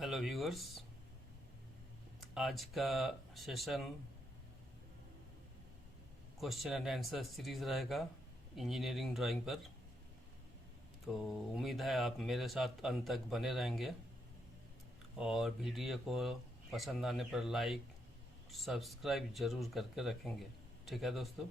Hello viewers. आज का session question and answer series रहेगा इंजीनियरिंग ड्राइंग पर। तो उम्मीद है आप मेरे साथ अंत तक बने रहेंगे और वीडियो को पसंद आने पर लाइक सब्सक्राइब जरूर करके रखेंगे। ठीक है दोस्तों।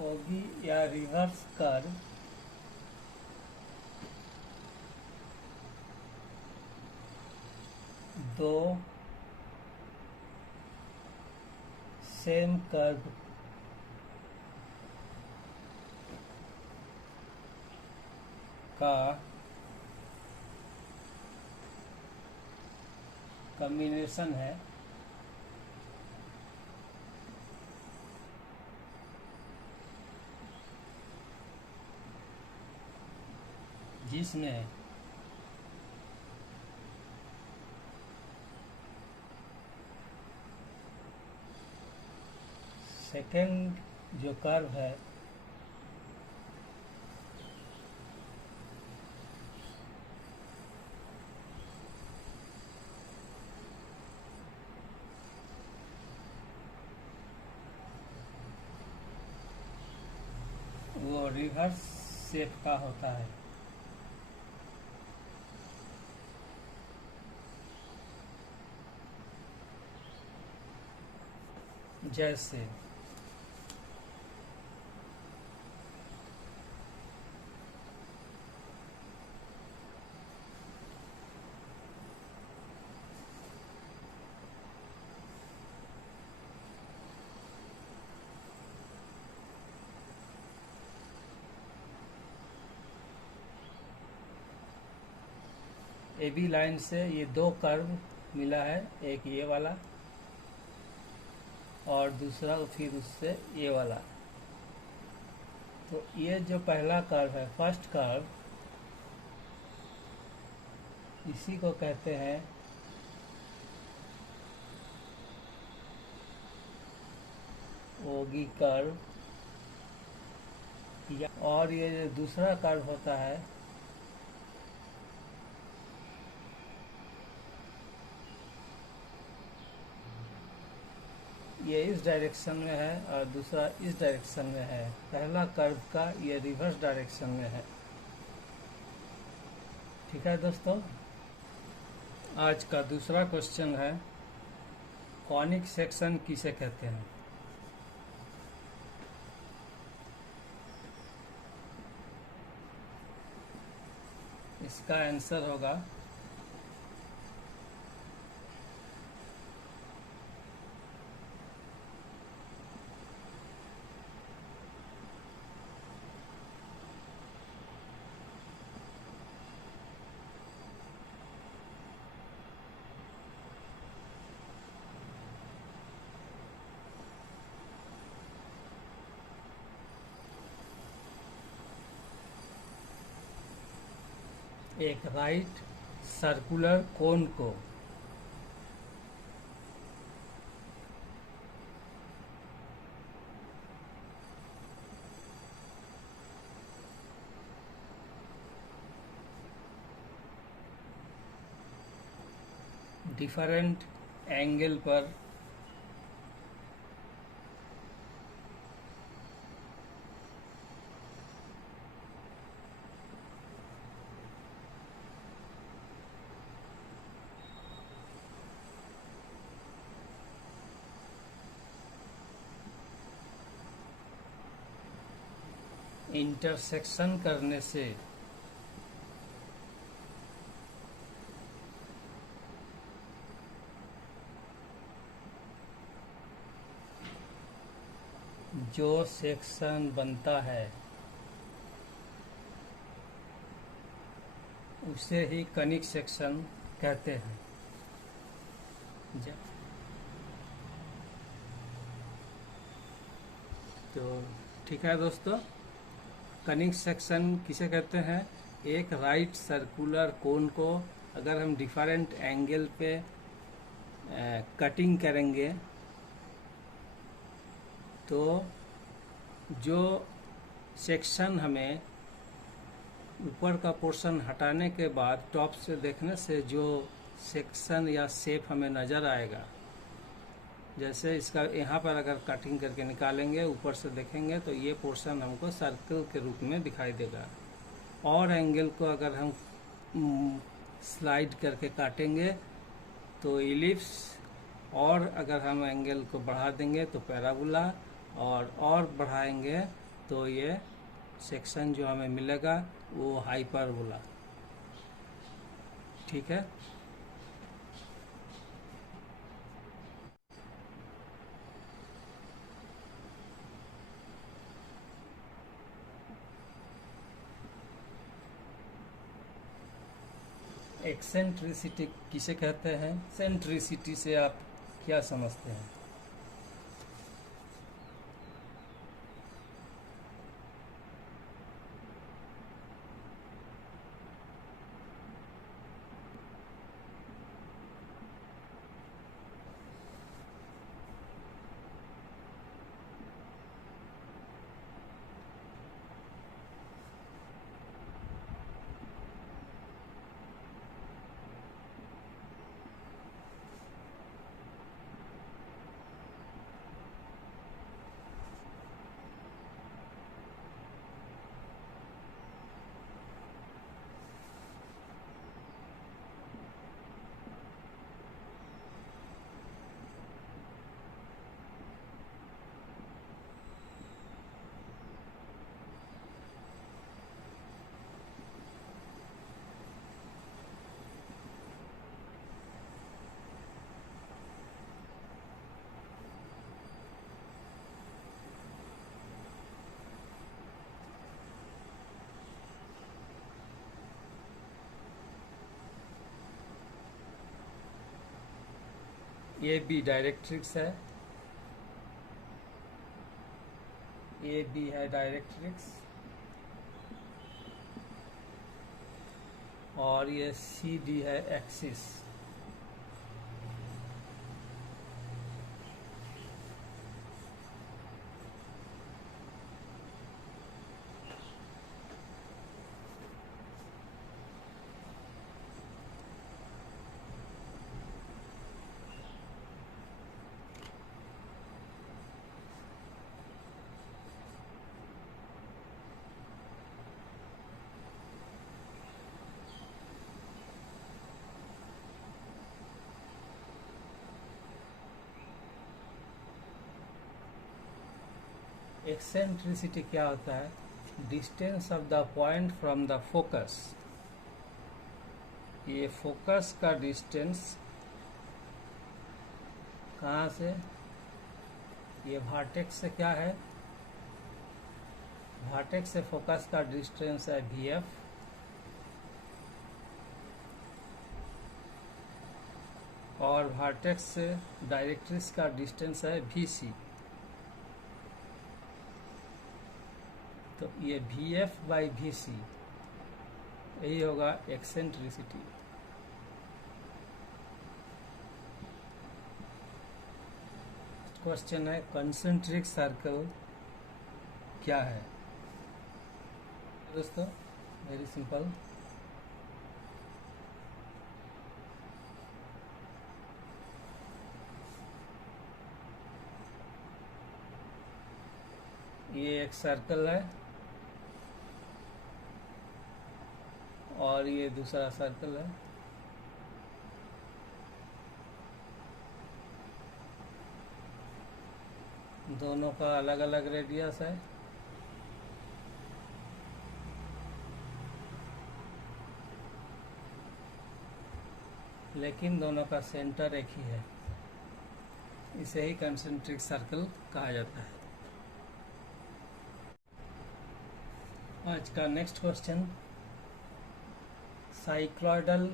ओगी या रिवर्स कर दो सेम कर्व का कॉम्बिनेशन है जिसमें सेकंड जो कर्व है वो रिवर्स शेप का होता है। जैसे ए बी लाइन से ये दो कर्व मिला है, एक ये वाला और दूसरा फिर उससे ये वाला। तो ये जो पहला कर्व है, फर्स्ट कर्व, इसी को कहते हैं ओगी कर्व। और ये जो दूसरा कर्व होता है ये इस डायरेक्शन में है और दूसरा इस डायरेक्शन में है। पहला कर्व का ये रिवर्स डायरेक्शन में है। ठीक है दोस्तों। आज का दूसरा क्वेश्चन है कॉनिक सेक्शन किसे कहते हैं। इसका आंसर होगा एक राइट सर्कुलर कोन को डिफरेंट एंगल पर इंटरसेक्शन करने से जो सेक्शन बनता है उसे ही कनिक सेक्शन कहते हैं। तो ठीक है दोस्तों, कनिक सेक्शन किसे कहते हैं? एक राइट सर्कुलर कोन को अगर हम डिफरेंट एंगल पे कटिंग करेंगे तो जो सेक्शन हमें ऊपर का पोर्शन हटाने के बाद टॉप से देखने से जो सेक्शन या शेप हमें नज़र आएगा, जैसे इसका यहाँ पर अगर कटिंग करके निकालेंगे ऊपर से देखेंगे तो ये पोर्शन हमको सर्कल के रूप में दिखाई देगा। और एंगल को अगर हम स्लाइड करके काटेंगे तो इलिप्स, और अगर हम एंगल को बढ़ा देंगे तो पैराबोला, और बढ़ाएंगे तो ये सेक्शन जो हमें मिलेगा वो हाइपरबोला। ठीक है, एक्सेंट्रिसिटी किसे कहते हैं? सेंट्रिसिटी से आप क्या समझते हैं? ये बी डायरेक्ट्रिक्स है, ये बी है डायरेक्ट्रिक्स, और ये सी डी है एक्सिस। एक्सेंट्रिसिटी क्या होता है? Distance of the point from the focus. ये फोकस का डिस्टेंस कहाँ से? ये वर्टेक्स से क्या है? वर्टेक्स से फोकस का डिस्टेंस है VF, और वर्टेक्स से डायरेक्ट्रिक्स का डिस्टेंस है VC। तो ये VF/VC यही होगा एक्सेंट्रिसिटी। क्वेश्चन है कंसेंट्रिक सर्कल क्या है? दोस्तों वेरी सिंपल, ये एक सर्कल है और ये दूसरा सर्कल है। दोनों का अलग अलग रेडियस है, लेकिन दोनों का सेंटर एक ही है। इसे ही कंसेंट्रिक सर्कल कहा जाता है। आज का नेक्स्ट क्वेश्चन, साइक्लॉइडल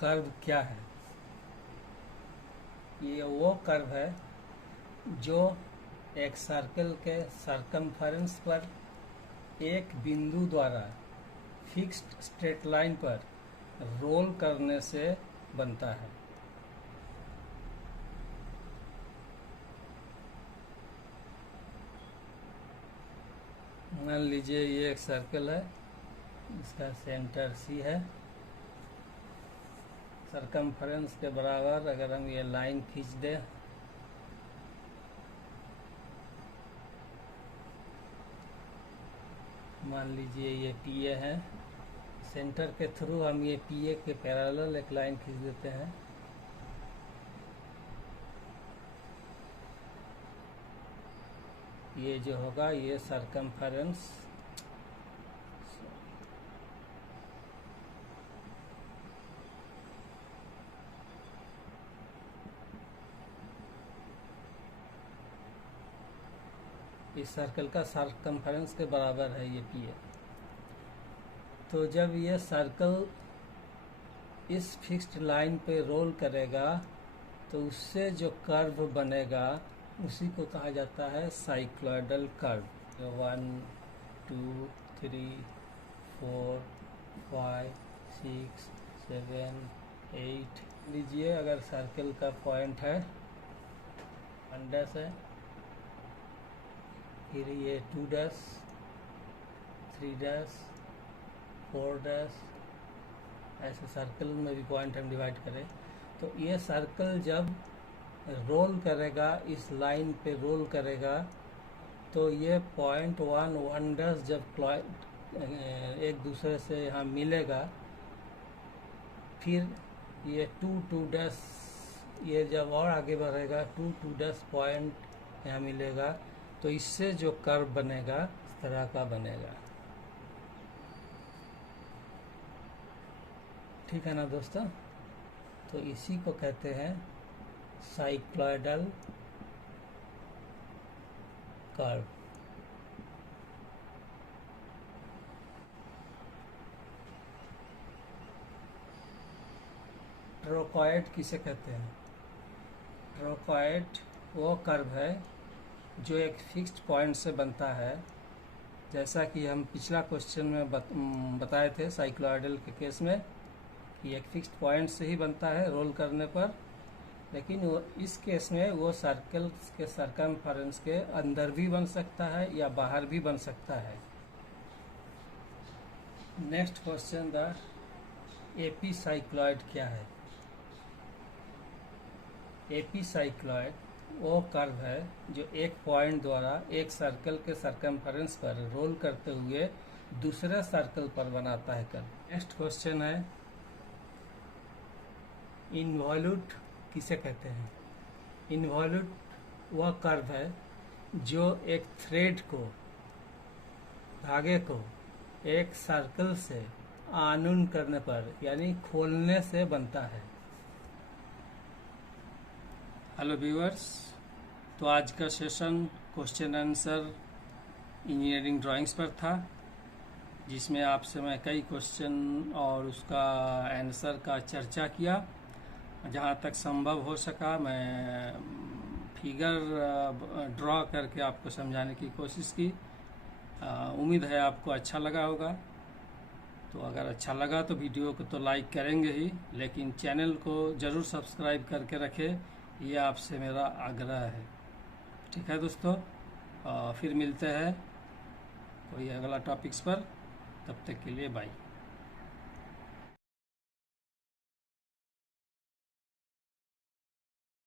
कर्व क्या है? ये वो कर्व है जो एक सर्कल के सरकमफेरेंस पर एक बिंदु द्वारा फिक्स्ड स्ट्रेट लाइन पर रोल करने से बनता है। मान लीजिए ये एक सर्कल है, इसका सेंटर सी है। सरकमफेरेंस के बराबर अगर हम ये लाइन खींच दें, मान लीजिए ये पी ए है, सेंटर के थ्रू हम ये पी ए के पैरेलल एक लाइन खींच देते हैं। ये जो होगा ये सरकमफेरेंस इस सर्कल का सरकमफेरेंस के बराबर है ये पी ए। तो जब ये सर्कल इस फिक्स्ड लाइन पे रोल करेगा तो उससे जो कर्व बनेगा उसी को कहा जाता है साइक्लॉयडल कर्व। 1 2 3 4 5 6 7 8 लीजिए, अगर सर्कल का पॉइंट है 1 डैश है, फिर ये 2 डैश 3 डैश 4 डैश, ऐसे सर्कल में भी पॉइंट हम डिवाइड करें तो ये सर्कल जब रोल करेगा, इस लाइन पे रोल करेगा, तो ये पॉइंट 1 डैश जब एक दूसरे से यहाँ मिलेगा, फिर ये 2 डैश ये जब और आगे बढ़ेगा 2 डैश पॉइंट यहाँ मिलेगा, तो इससे जो कर्व बनेगा इस तरह का बनेगा। ठीक है ना दोस्तों? तो इसी को कहते हैं साइक्लॉयडल कर्व। ट्रोकॉइड किसे कहते हैं? ट्रोकॉइड वो कर्व है जो एक फिक्स्ड पॉइंट से बनता है, जैसा कि हम पिछला क्वेश्चन में बताए थे साइक्लॉयडल के केस में कि एक फिक्स्ड पॉइंट से ही बनता है रोल करने पर, लेकिन वो इस केस में वो सर्कल के सरकमफेरेंस के अंदर भी बन सकता है या बाहर भी बन सकता है। नेक्स्ट क्वेश्चन, द एपीसाइक्लॉयड क्या है? एपीसाइक्लॉयड वो कर्व है जो एक पॉइंट द्वारा एक सर्कल के सरकमफेरेंस पर रोल करते हुए दूसरे सर्कल पर बनाता है कर्व। नेक्स्ट क्वेश्चन है, इन्वॉल्यूट किसे कहते हैं? इन्वॉल्यूट वह कर्व है जो एक थ्रेड को, धागे को एक सर्कल से आनून करने पर यानी खोलने से बनता है। हेलो व्यूअर्स, तो आज का session question answer engineering drawings पर था, जिसमें आपसे मैं कई क्वेश्चन और उसका आंसर का चर्चा किया। जहाँ तक संभव हो सका मैं फिगर ड्रॉ करके आपको समझाने की कोशिश की। उम्मीद है आपको अच्छा लगा होगा। तो अगर अच्छा लगा तो वीडियो को तो लाइक करेंगे ही, लेकिन चैनल को ज़रूर सब्सक्राइब करके रखें, ये आपसे मेरा आग्रह है। ठीक है दोस्तों, फिर मिलते हैं कोई अगला टॉपिक्स पर, तब तक के लिए बाय।